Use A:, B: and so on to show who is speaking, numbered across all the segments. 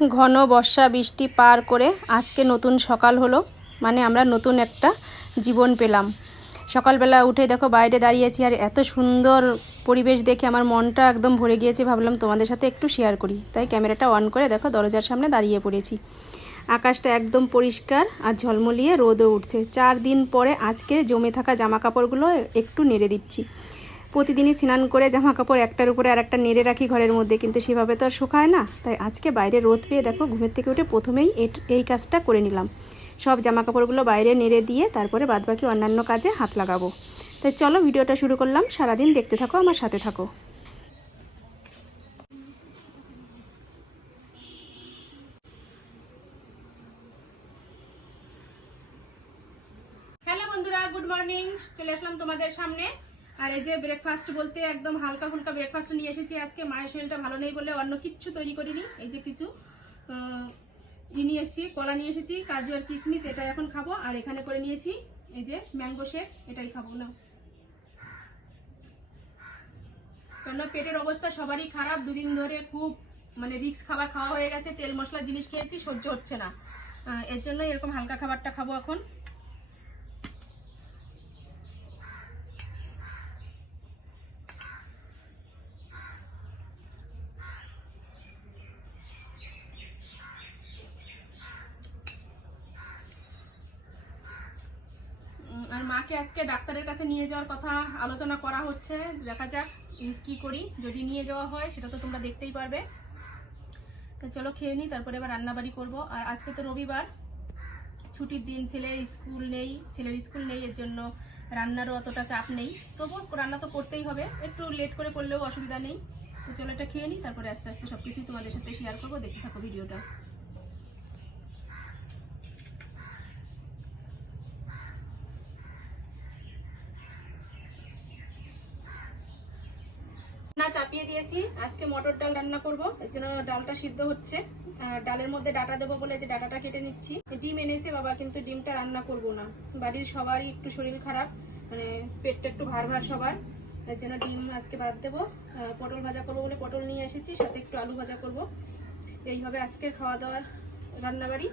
A: ঘন বর্ষা বৃষ্টি পার করে আজকে নতুন সকাল হলো। মানে আমরা নতুন একটা জীবন পেলাম। সকালবেলা উঠে দেখো বাইরে দাঁড়িয়েছি আর এত সুন্দর পরিবেশ দেখে আমার মনটা একদম ভরে গিয়েছে। ভাবলাম তোমাদের সাথে একটু শেয়ার করি। তাই ক্যামেরাটা অন করে দেখো দরজার সামনে দাঁড়িয়ে পড়েছি। আকাশটা একদম পরিষ্কার আর ঝলমলিয়ে রোদও উঠছে। চার দিন পরে আজকে জমে থাকা জামা কাপড়গুলো একটু নেড়ে দিচ্ছি। প্রতিদিনই স্নান করে জামা কাপড় একটার উপরে আর একটা নেড়ে রাখি ঘরের মধ্যে, কিন্তু সেভাবে তো আর শুকায় না। তাই আজকে বাইরে রোদ পেয়ে দেখো, ঘুমের থেকে উঠে প্রথমেই এই কাজটা করে নিলাম। সব জামা কাপড়গুলো বাইরে নেড়ে দিয়ে তারপরে বাদবাকি অন্যান্য কাজে হাত লাগাবো। তাই চলো ভিডিওটা শুরু করলাম, সারাদিন দেখতে থাকো, আমার সাথে থাকো। Good morning. চলে আসলাম তোমাদের সামনে। আর এই যে ব্রেকফাস্ট বলতে একদম হালকা ফুলকা ব্রেকফাস্ট নিয়ে এসেছি। আজকে মায়ের শরীরটা ভালো নেই বলে অন্য কিচ্ছু তৈরি করিনি। এই যে কিছু নিয়ে এসেছি, কলা নিয়ে এসেছি, কাজু আর কিশমিশ এটা এখন খাব। আর এখানে করে নিয়েছি এই যে ম্যাঙ্গো শেক এটাই খাব না। কেননা পেটের অবস্থা সবারই খারাপ। দুদিন ধরে খুব মানে রিক্স খাবার খাওয়া হয়ে গেছে, তেল মশলা জিনিস খেয়েছি, সহ্য হচ্ছে না। এর জন্য এরকম হালকা খাবারটা খাব এখন উম, আর মাকে আজকে ডাক্তারের কাছে নিয়ে যাওয়ার কথা আলোচনা করা হচ্ছে। দেখা যাক কি করি। যদি নিয়ে যাওয়া হয়, সেটা তো তোমরা দেখতেই পারবে। তো চলো খেয়ে নিই তারপরে এবার রান্নাবাড়ি করব। আর আজকে তো রবিবার, ছুটির দিন, ছেলে স্কুল নেই, ছেলের স্কুল নেই, এর জন্য রান্নারও অতটা চাপ নেই। তবুও রান্না তো করতেই হবে। একটু লেট করে করলেও অসুবিধা নেই। তো চলো এটা খেয়ে নিই তারপরে আস্তে আস্তে সব কিছুই তোমাদের সাথে শেয়ার করব। দেখতে থাকো ভিডিওটা না চাপিয়ে দিয়েছি। আজকে মটর ডাল রান্না করব। এর জন্য ডালটা সিদ্ধ হচ্ছে। আর ডালের মধ্যে ডাটা দেবো বলে যে ডাটাটা কেটে নিচ্ছি। ডিম এনেছে বাবা, কিন্তু ডিমটা রান্না করব না। বাড়ির সবারই একটু শরীর খারাপ মানে পেটটা একটু ভার ভার সবার। এর জন্য ডিম আজকে বাদ দেবো। পটল ভাজা করব বলে পটল নিয়ে এসেছি, সাথে একটু আলু ভাজা করব। এইভাবে আজকের খাওয়া দাওয়ার রান্নাবাড়ি।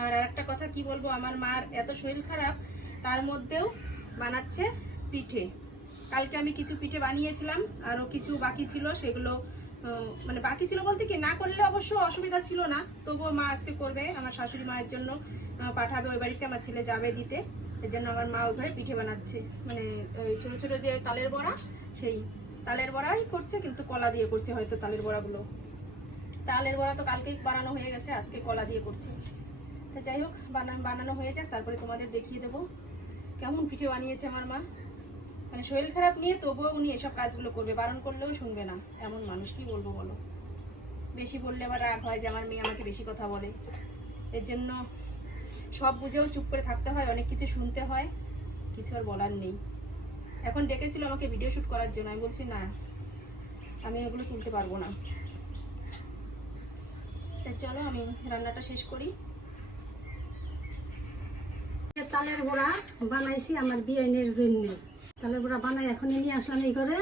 A: আর একটা কথা, কি বলব? আমার মার এত শরীর খারাপ, তার মধ্যেও বানাচ্ছে পিঠে। কালকে আমি কিছু পিঠে বানিয়েছিলাম, আরও কিছু বাকি ছিল, সেগুলো মানে বাকি ছিল বলতে কি, না করলে অবশ্য অসুবিধা ছিল না, তবুও মা আজকে করবে, আমার শাশুড়ি মায়ের জন্য পাঠাবে ওই বাড়িতে, আমার ছেলে যাবে দিতে, এর জন্য আমার মা ওই ঘরে পিঠে বানাচ্ছে মানে ওই ছোটো ছোটো যে তালের বড়া, সেই তালের বড়াই করছে, কিন্তু কলা দিয়ে করছে হয়তো তালের বড়াগুলো। তালের বড়া তো কালকেই বানানো হয়ে গেছে, আজকে কলা দিয়ে করছে। তো যাই হোক বানানো হয়ে যাক, তারপরে তোমাদের দেখিয়ে দেবো, কেমন পিঠে বানিয়েছে আমার মা। মানে শরীর খারাপ নিয়ে তবুও উনি এসব কাজগুলো করবে, বারণ করলেও শুনবে না। এমন মানুষ, কি বলব বলো? বেশি বললে আবার রাগ হয় যে আমার মেয়ে আমাকে বেশি কথা বলে। এর জন্য সব বুঝেও চুপ করে থাকতে হয়, অনেক কিছু শুনতে হয়, কিছু আর বলার নেই। এখন ডেকেছিল আমাকে ভিডিও শ্যুট করার জন্য, আমি বলছি, না, আমি এগুলো তুলতে পারব না। তা চলো, আমি রান্নাটা শেষ করি।
B: তালের বড়া বানাইছি আমার বিয়েনের জন্য। তালের বড়া বানাই এখন নিয়ে আসলাম এই করে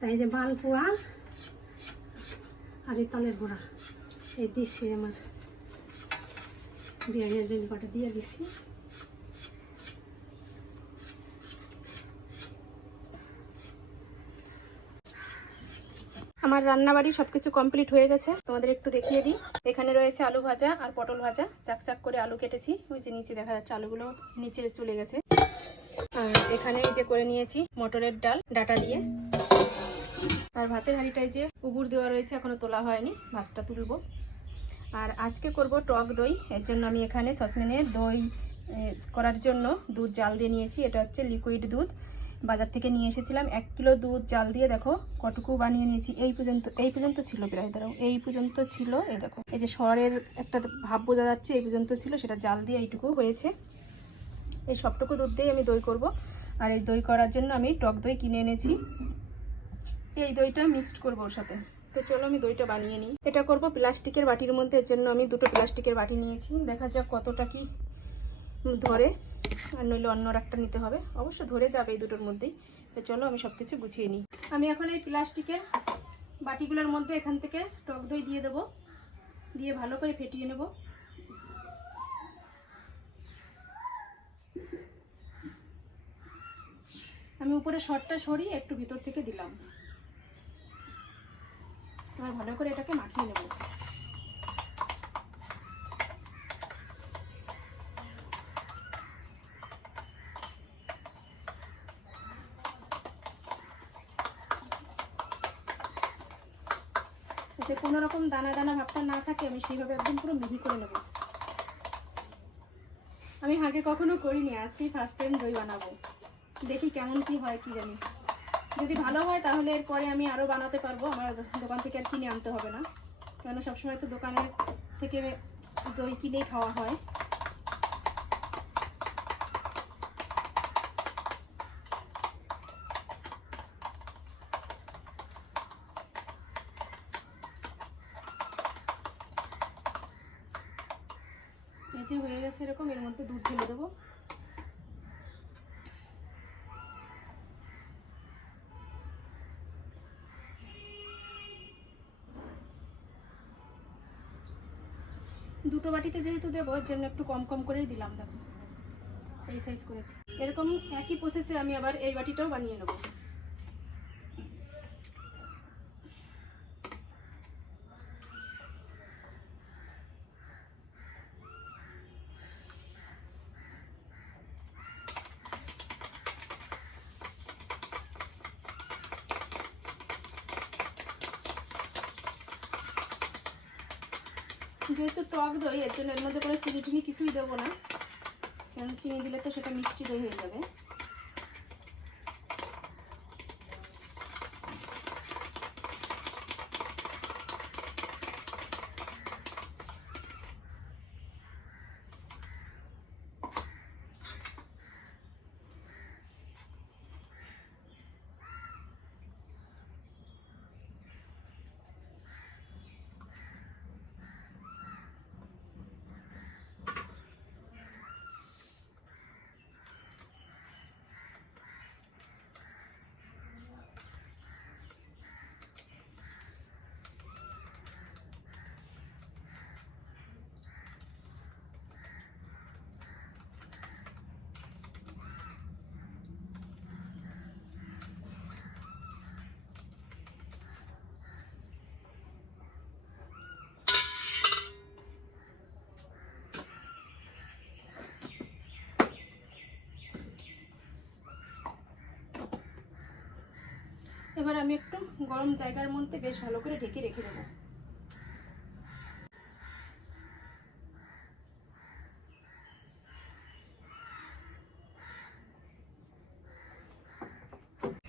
B: তাই যে মালপোয়া আর এই তালের বড়া। এই দিচ্ছি আমার বিয়েনের জন্য কটা দিয়ে দিচ্ছি।
A: আমার রান্নাবাড়ি সবকিছু কমপ্লিট হয়ে গেছে। তোমাদের একটু দেখিয়ে দিই। এখানে রয়েছে আলু ভাজা আর পটল ভাজা। চাকচাক করে আলু কেটেছি। ওই যে নিচে দেখা যাচ্ছে আলুগুলো নিচে চলে গেছে। এখানে এই যে করে নিয়েছি মটরের ডাল, ডাটা দিয়ে। আর ভাতের হাঁড়িটায় যে উবুর দেওয়া রয়েছে এখনও তোলা হয়নি, ভাতটা তুলবো। আর আজকে করব টক দই, এর জন্য আমি এখানে সসপ্যানে দই করার জন্য দুধ জাল দিয়ে নিয়েছি, এটা হচ্ছে লিকুইড দুধ। বাজার থেকে নিয়ে এসেছিলাম এক কিলো দুধ জাল দিয়ে, দেখো কটুকু বানিয়ে নিয়েছি। এই পর্যন্ত এই পর্যন্ত ছিল প্রায়, দাঁড়াও, এই পর্যন্ত ছিল, এই দেখো। এই যে সরের একটা ভাব বোঝা যাচ্ছে, এই পর্যন্ত ছিল, সেটা জাল দিয়ে এইটুকু হয়েছে। এই সবটুকু দুধ দিয়ে আমি দই করব। আর এই দই করার জন্য আমি টক দই কিনে এনেছি। এই দইটা মিক্সড করব ওর সাথে। তো চলো আমি দইটা বানিয়ে নিই। এটা করব প্লাস্টিকের বাটির মধ্যে, এর জন্য আমি দুটো প্লাস্টিকের বাটি নিয়েছি। দেখা যাক কতটা কি ধরে। আর নইলে অন্য একটা নিতে হবে। অবশ্য ধরে যাবে এই দুটোর মধ্যেই। তো চলো আমি সব কিছু গুছিয়ে নিই। আমি এখন এই প্লাস্টিকের বাটিগুলোর মধ্যে এখান থেকে টক দই দিয়ে দেবো। দিয়ে ভালো করে ফেটিয়ে নেব। আমি উপরে শর্টটা সরিয়ে একটু ভিতর থেকে দিলাম। এবার ভালো করে এটাকে মাখিয়ে নেব। যাতে কোনো রকম দানা দানা ভাবটা না থাকে, আমি সেইভাবে একদম পুরো মিহি করে নেব। আমি আগে কখনো করিনি, আজকেই ফার্স্ট টাইম দই বানাবো। দেখি কেমন কি হয়, কি জানি। যদি ভালো হয় তাহলে এরপরে আমি আরও বানাতে পারব। আমার দোকান থেকে আর কিনে আনতে হবে না। কেন সবসময় তো দোকানের থেকে দই কিনেই খাওয়া হয়। হয়ে গেছে এরকম, এর মধ্যে দুধ ঢেলে দেবো। বাটিতে যেহেতু দেবো, এর জন্য একটু কম কম করেই দিলাম, দেখো। এই সাইজ করেছি। এরকম একই প্রসেসে আমি আবার এই বাটিটাও বানিয়ে নেব। যেহেতু টক দই, এর জন্য এর মধ্যে কোনো চিনি টিনি কিছুই দেবো না। কারণ চিনি দিলে তো সেটা মিষ্টি দই হয়ে যাবে। এবার আমি একটু গরম জায়গার মধ্যে বেশ ভালো করে ঢেকে রেখে দেবো।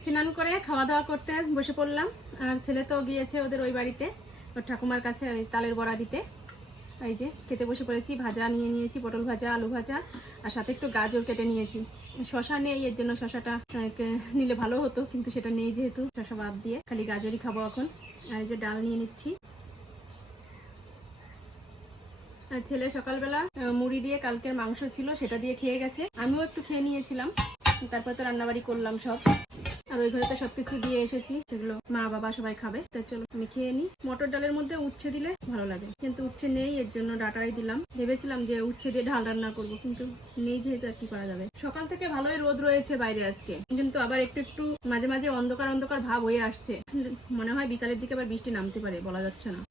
A: স্নান করে খাওয়া দাওয়া করতে বসে পড়লাম। আর ছেলে তো গিয়েছে ওদের ওই বাড়িতে, ওর ঠাকুমার কাছে ওই তালের বড়া দিতে। এই যে, খেতে বসে পড়েছি, ভাজা নিয়ে নিয়েছি, পটল ভাজা, আলু ভাজা, আর সাথে একটু গাজর কেটে নিয়েছি। শশা নেই, এর জন্য শশাটা নিলে ভালো হতো, কিন্তু সেটা নেই যেহেতু। শশা বাদ দিয়ে খালি গাজরই খাব এখন। আর এই যে ডাল নিয়ে নিচ্ছি। আর ছেলে সকালবেলা মুড়ি দিয়ে কালকের মাংস ছিল, সেটা দিয়ে খেয়ে গেছে। আমিও একটু খেয়ে নিয়েছিলাম। তারপর তো রান্নাবাড়ি করলাম সব। আর ওই ঘরে তো সবকিছু দিয়ে এসেছি, সেগুলো মা, বাবা সবাই খাবে। তা চলো, আমি খেয়ে নি মটর ডালের মধ্যে উচ্ছে দিলে ভালো লাগে। কিন্তু উচ্ছে নেই, এর জন্য ডাটাই দিলাম। ভেবেছিলাম যে উচ্ছে দিয়ে ঢাল রান্না করব, কিন্তু নেই যেহেতু, আর কি করা যাবে? সকাল থেকে ভালোই রোদ রয়েছে বাইরে আজকে। কিন্তু আবার একটু একটু মাঝে মাঝে অন্ধকার অন্ধকার ভাব হয়ে আসছে। মনে হয় বিকালের দিকে আবার বৃষ্টি নামতে পারে, বলা যাচ্ছে না।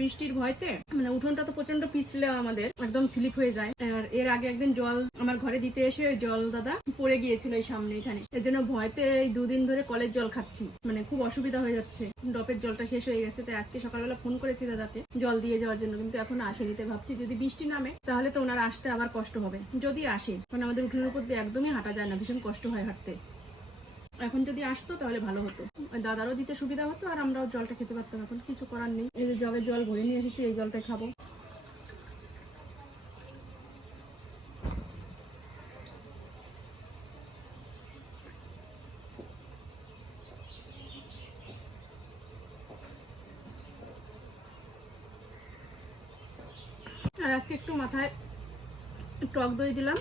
A: বৃষ্টির ভয়তে মানে উঠোনটা তো প্রচণ্ড পিছলে আমাদের, একদম স্লিপ হয়ে যায়। আর এর আগে একদিন জল আমার ঘরে দিতে এসে জল দাদা পড়ে গিয়েছিল এই সামনে এখানে। এর জন্য ভয়তে এই দুদিন ধরে কলের জল খাচ্ছি। মানে খুব অসুবিধা হয়ে যাচ্ছে। ডপের জলটা শেষ হয়ে গেছে, তাই আজকে সকালবেলা ফোন করেছি দাদাকে জল দিয়ে যাওয়ার জন্য, কিন্তু এখন আসেনি। তাই ভাবছি যদি বৃষ্টি নামে, তাহলে তো ওনারা আসতে আবার কষ্ট হবে। যদি আসে মানে আমাদের উঠোনের উপর দিয়ে একদমই হাঁটা যায় না, ভীষণ কষ্ট হয় হাঁটতে। এখন যদি আসতো তাহলে ভালো হতো। দাদারও দিতে সুবিধা হতো আর আমরাও জলটা খেতে পারতাম এখন, কিছু করার নেই। এই যে জগের জল ভরে নিয়ে এসেছি, এই জলটাই খাব। আর আজকে একটু মাথায় টক দই দিলাম।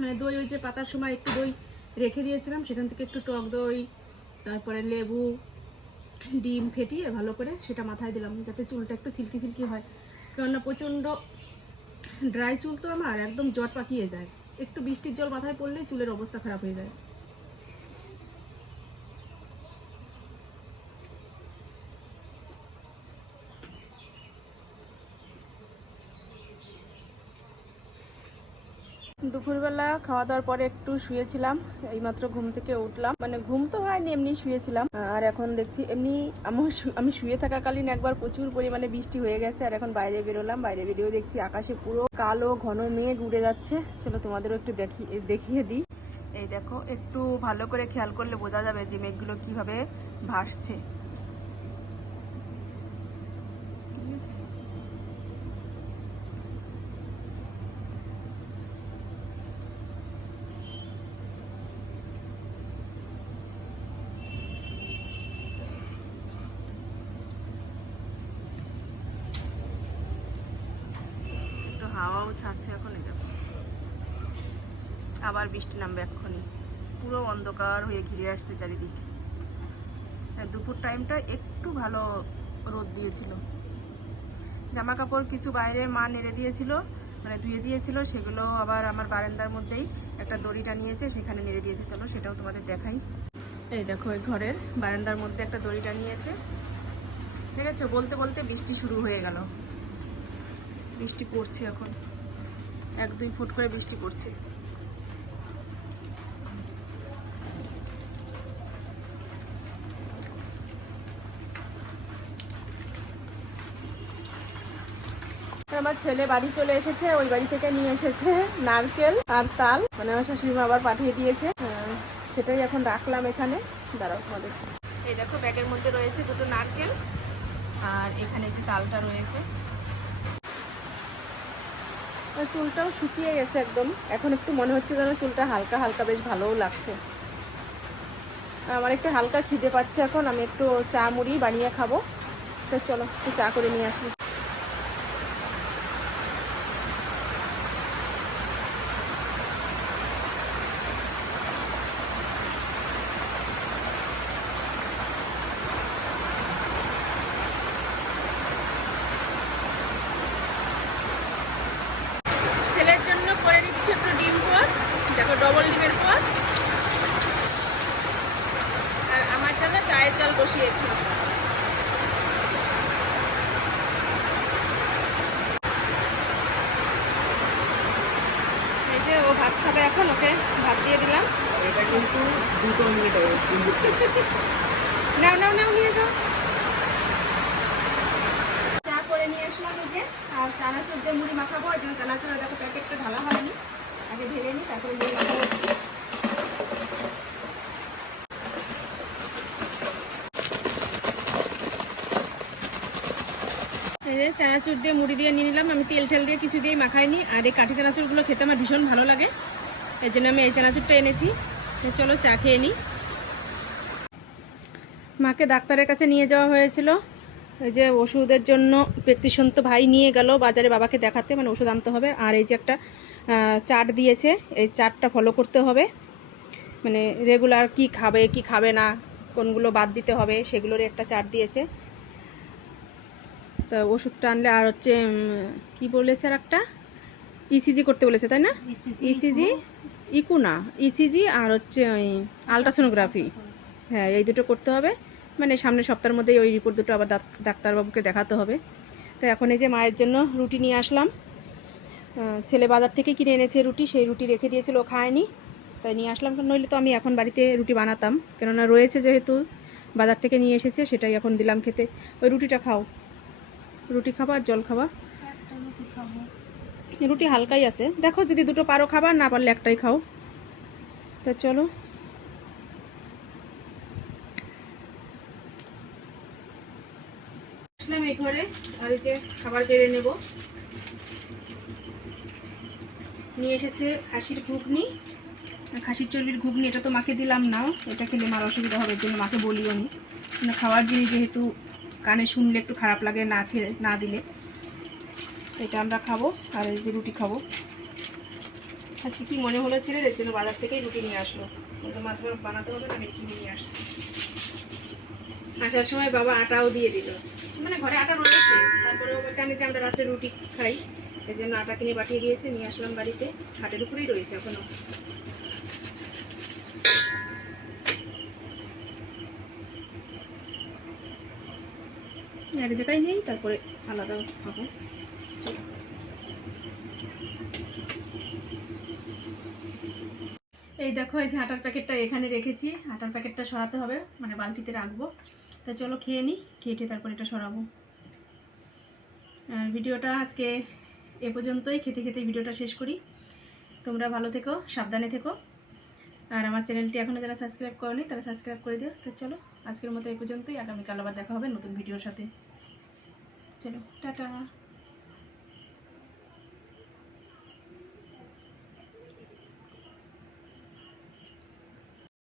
A: মানে দই ওই যে পাতার সময় একটু দই রেখে দিয়েছিলাম, সেখান থেকে একটু টক দই, তারপরে লেবু, ডিম ফেটিয়ে ভালো করে সেটা মাথায় দিলাম, যাতে চুলটা একটু সিল্কি সিল্কি হয়। কেননা প্রচণ্ড ড্রাই চুল তো আমার, একদম জট পাকিয়ে যায়। একটু বৃষ্টির জল মাথায় পড়লে চুলের অবস্থা খারাপ হয়ে যায়। দুপুরবেলা খাওয়া দাওয়ার পরে একটু শুয়েছিলাম, এইমাত্র ঘুম থেকে উঠলাম। মানে ঘুম তো হয়নি, এমনি শুয়েছিলাম। আর এখন দেখছি, এমনি আমার আমি শুয়ে থাকাকালীন একবার প্রচুর পরিমাণে বৃষ্টি হয়ে গেছে, আর এখন বাইরে বেরোলাম। বাইরে বেরিয়েও দেখছি আকাশে পুরো কালো, ঘন মেঘ উড়ে যাচ্ছে। চলো তোমাদেরও একটু দেখি, দেখিয়ে দিই। এই দেখো, একটু ভালো করে খেয়াল করলে বোঝা যাবে যে মেঘগুলো কীভাবে ভাসছে। হাওয়াও ছাড়ছে এখন আবার বৃষ্টি নামবে এক্ষুনি। পুরো অন্ধকার হয়ে ঘিরে আসছে চারিদিক। দুপুর টাইমটা একটু ভালো রোদ দিয়েছিল। জামা কাপড় কিছু বাইরে মা নেড়ে দিয়েছিল মানে ধুয়ে দিয়েছিল, সেগুলো আবার আমার বারান্দার মধ্যেই একটা দড়িটা নিয়েছে, সেখানে নেড়ে দিয়েছে। চলো সেটাও তোমাদের দেখাই। এই দেখো এই ঘরের বারান্দার মধ্যে একটা দড়িটা নিয়েছে। ঠিক আছে বলতে বলতে বৃষ্টি শুরু হয়ে গেল। বৃষ্টি পড়ছে এখন। এক দুই ফুট করে বৃষ্টি পড়ছে। আমার ছেলে বাড়ি চলে এসেছে ওই বাড়ি থেকে নিয়ে এসেছে নারকেল আর তাল। মানে আমার শাশুড়ি মা আবার পাঠিয়ে দিয়েছে। আহ, সেটাই এখন রাখলাম এখানে। দাঁড়াও তোমাদের। এই দেখো ব্যাগের মধ্যে রয়েছে দুটো নারকেল। আর এখানে যে তালটা রয়েছে চুলটাও শুকিয়ে গেছে একদম। এখন একটু মনে হচ্ছে যেন চুলটা হালকা হালকা বেশ ভালোও লাগছে। আমার একটু হালকা খিদে পাচ্ছে এখন, আমি একটু চা মুড়ি বানিয়ে খাব। তো চলো, একটু চা করে নিয়ে আসি ছেলের জন্য করে দিচ্ছি একটু ডিম পোয়াস দেখো ডবল ডিমের পোয়াস আর আমার জন্য চায়ের জল বসিয়েছি এই যে ও ভাত খাবে এখন ওকে ভাত দিয়ে দিলাম
C: এটা কিন্তু দুটো মিনিট হবে
A: নাও নাও নাও, নিয়ে যাও। চা করে নিয়ে আসলাম যে। আর চানাচুর দিয়ে মুড়ি মাখাবো, এই জন্য চানাচুর দেখো প্যাকেটটা ঢালা হয়নি। আগে ঢেলে নিই তারপরে মুড়ি মাখাবো চানাচুর দিয়ে মুড়ি দিয়ে নিয়ে নিলাম। আমি তেল ঠেল দিয়ে কিছু দিয়ে মাখাইনি। আর এই কাঠি চানাচুরগুলো খেতে আমার ভীষণ ভালো লাগে। এর জন্য আমি এই চানাচুরটা এনেছি। চলো চা খেয়ে নিই মাকে ডাক্তারের কাছে নিয়ে যাওয়া হয়েছিল। এই যে ওষুধের জন্য প্রেসক্রিপশন তো ভাই নিয়ে গেল বাজারে বাবাকে দেখাতে মানে ওষুধ আনতে হবে। আর এই যে একটা চার্ট দিয়েছে এই চার্টটা ফলো করতে হবে। মানে রেগুলার কি খাবে কি খাবে না কোনগুলো বাদ দিতে হবে সেগুলোর একটা চার্ট দিয়েছে। তো ওষুধটা আনলে আর হচ্ছে কি বলেছে আর একটা? ইসিজি করতে বলেছে তাই না? ECG echo. না ইসিজি আর হচ্ছে ওই আলট্রাসোনোগ্রাফি হ্যাঁ এই দুটো করতে হবে। মানে সামনের সপ্তাহের মধ্যেই ওই রিপোর্ট দুটো আবার ডাক্তারবাবুকে দেখাতে হবে। তো এখন এই যে মায়ের জন্য রুটি নিয়ে আসলাম। ছেলে বাজার থেকে কিনে এনেছে রুটি, সেই রুটি রেখে দিয়েছিল, ও খায়নি। তাই নিয়ে আসলাম। নইলে তো আমি এখন বাড়িতে রুটি বানাতাম। কেননা রয়েছে যেহেতু, বাজার থেকে নিয়ে এসেছে, সেটাই এখন দিলাম খেতে। ওই রুটিটা খাও। রুটি খাবা আর জল খাবা। রুটি হালকাই আছে। দেখো যদি দুটো পারো খাবার না পারলে একটাই খাও। তো চলো। আসলাম এই ঘরে, আর এই যে খাবার বেড়ে নেব। নিয়ে এসেছে খাসির ঘুগনি। খাসির চর্বির ঘুগনি, এটা তো মাকে দিলাম না, এটা খেলে মার অসুবিধা হবে জন্য মাকে বলিও নি খাওয়ার জিনিস যেহেতু কানে শুনলে একটু খারাপ লাগে না খেয়ে, না দিলে। এটা আমরা খাব, আর এই যে রুটি খাব। আজকে কি মনে হলো ছেলে এর জন্য বাজার থেকেই রুটি নিয়ে আসলো। ওটা মাত্র বানাতে হবে না, আমি কিনে নিয়ে আসছি। আসার সময় বাবা আটাও দিয়ে দিল। মানে ঘরে আটা রয়েছে, তারপরে ও জানি যে আমরা রাত্রে রুটি খাই, এই জন্য আটা কিনে পাঠিয়ে দিয়েছে, নিয়ে আসলাম বাড়িতে, হাটের উপরেই রয়েছে এখনও। এক জায়গায় নেই, তারপরে আলাদা খাব। এই দেখো, এই যে আটার প্যাকেটটা এখানে রেখেছি, আটার প্যাকেটটা সরাতে হবে মানে বালতিতে রাখব। তা চলো খেয়ে নিই খেয়ে খেয়ে তারপর এটা সরাবো। আর ভিডিওটা আজকে এ পর্যন্তই, খেতে খেতে ভিডিওটা শেষ করি। তোমরা ভালো থেকো, সাবধানে থেকো। আর আমার চ্যানেলটি এখনও যারা সাবস্ক্রাইব করনি, তারা সাবস্ক্রাইব করে দিও। তো চলো, আজকের মতো এ পর্যন্তই। আগামীকাল আবার দেখা হবে নতুন ভিডিওর সাথে। চলো, টাটা।